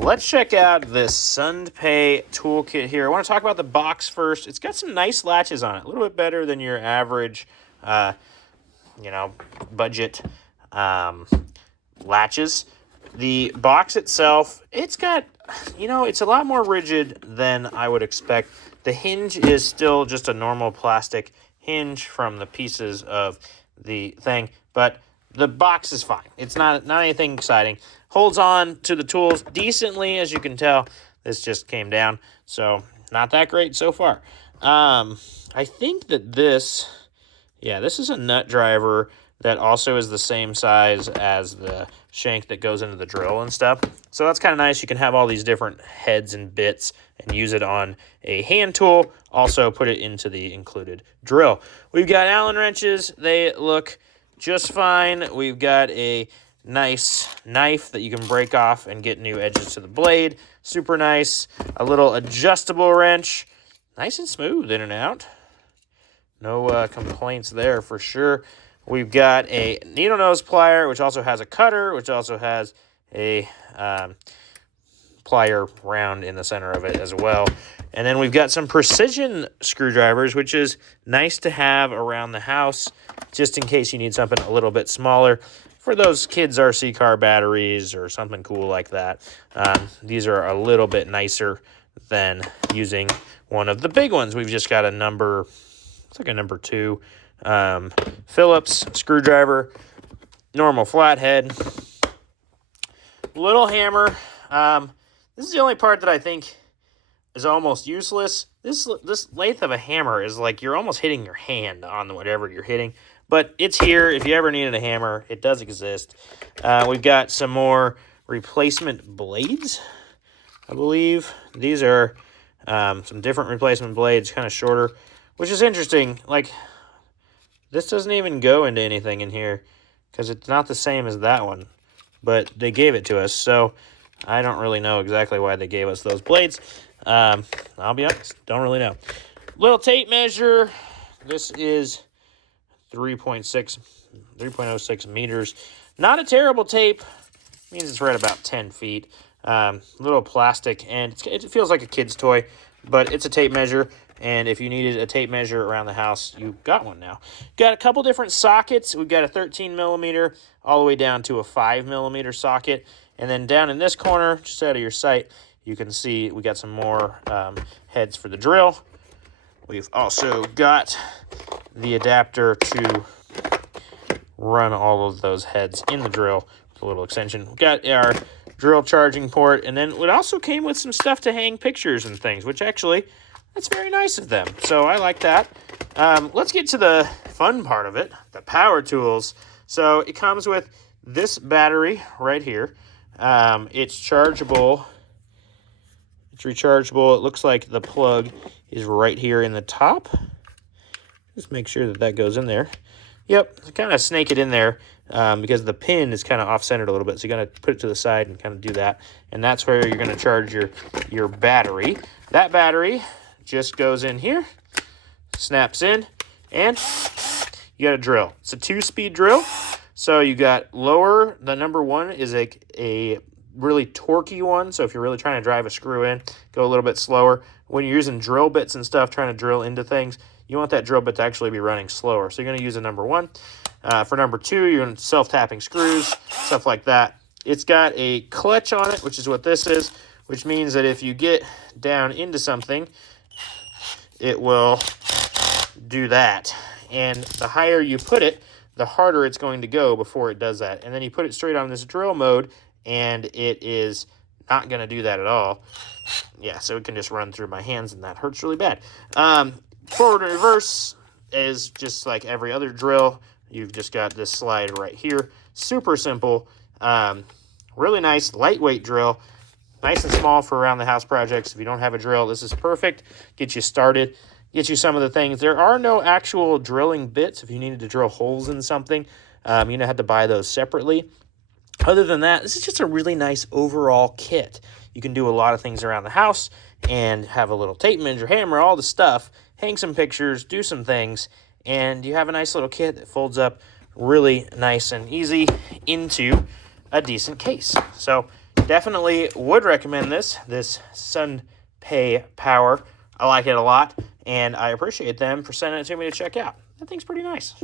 Let's check out this Sundpey Tool Kit here. I want to talk about the box first. It's got some nice latches on it, a little bit better than your average, budget latches. The box itself, it's got, it's a lot more rigid than I would expect. The hinge is still just a normal plastic hinge from the pieces of the thing, but the box is fine. It's not anything exciting. Holds on to the tools decently, as you can tell. This just came down, so not that great so far. I think that this is a nut driver that also is the same size as the shank that goes into the drill and stuff. So that's kind of nice. You can have all these different heads and bits and use it on a hand tool. Also put it into the included drill. We've got Allen wrenches. They look just fine. We've got a nice knife that you can break off and get new edges to the blade. Super nice. A little adjustable wrench. Nice and smooth in and out. No complaints there for sure. We've got a needle nose plier, which also has a cutter, which also has a plier round in the center of it as well. And then we've got some precision screwdrivers, which is nice to have around the house, just in case you need something a little bit smaller for those kids' RC car batteries or something cool like that. These are a little bit nicer than using one of the big ones. We've just got a number 2 Phillips screwdriver, normal flathead, little hammer. This is the only part that I think is almost useless. This length of a hammer is like you're almost hitting your hand on whatever you're hitting, but it's here. If you ever needed a hammer, it does exist. We've got some more replacement blades, I believe. These are some different replacement blades, kind of shorter, which is interesting. Like, this doesn't even go into anything in here because it's not the same as that one, but they gave it to us, so I don't really know exactly why they gave us those blades. I'll be honest, don't really know. Little tape measure. This is 3.06 meters. Not a terrible tape. Means it's right about 10 feet. Little plastic, and it feels like a kid's toy, but it's a tape measure. And if you needed a tape measure around the house, you've got one now. Got a couple different sockets. We've got a 13 millimeter all the way down to a 5 millimeter socket. And then down in this corner, just out of your sight, you can see we got some more heads for the drill. We've also got the adapter to run all of those heads in the drill with a little extension. We've got our drill charging port. And then it also came with some stuff to hang pictures and things, which actually, that's very nice of them. So I like that. Let's get to the fun part of it, the power tools. So it comes with this battery right here. It's chargeable. It's rechargeable. It looks like the plug is right here in the top. Just make sure that goes in there. Yep, kind of snake it in there because the pin is kind of off-centered a little bit. So you're going to put it to the side and kind of do that. And that's where you're going to charge your battery. That battery just goes in here, snaps in, and you got a drill. It's a 2-speed drill. So you got lower. The number 1 is a really torquey one. So if you're really trying to drive a screw in, go a little bit slower. When you're using drill bits and stuff, trying to drill into things, you want that drill bit to actually be running slower. So you're going to use a number 1. For number 2, you're going to self-tapping screws, stuff like that. It's got a clutch on it, which is what this is, which means that if you get down into something, it will do that. And the higher you put it, the harder it's going to go before it does that. And then you put it straight on this drill mode, and it is not going to do that at all. Yeah, so it can just run through my hands, and that hurts really bad. Forward and reverse is just like every other drill. You've just got this slide right here. Super simple. Really nice, lightweight drill. Nice and small for around the house projects. If you don't have a drill, this is perfect. Get you started. Get you some of the things. There are no actual drilling bits. If you needed to drill holes in something, you're going to have to buy those separately. Other than that, this is just a really nice overall kit. You can do a lot of things around the house and have a little tape measure, hammer, all the stuff, hang some pictures, do some things, and you have a nice little kit that folds up really nice and easy into a decent case. So definitely would recommend this Sundpey Power. I like it a lot, and I appreciate them for sending it to me to check out. That thing's pretty nice.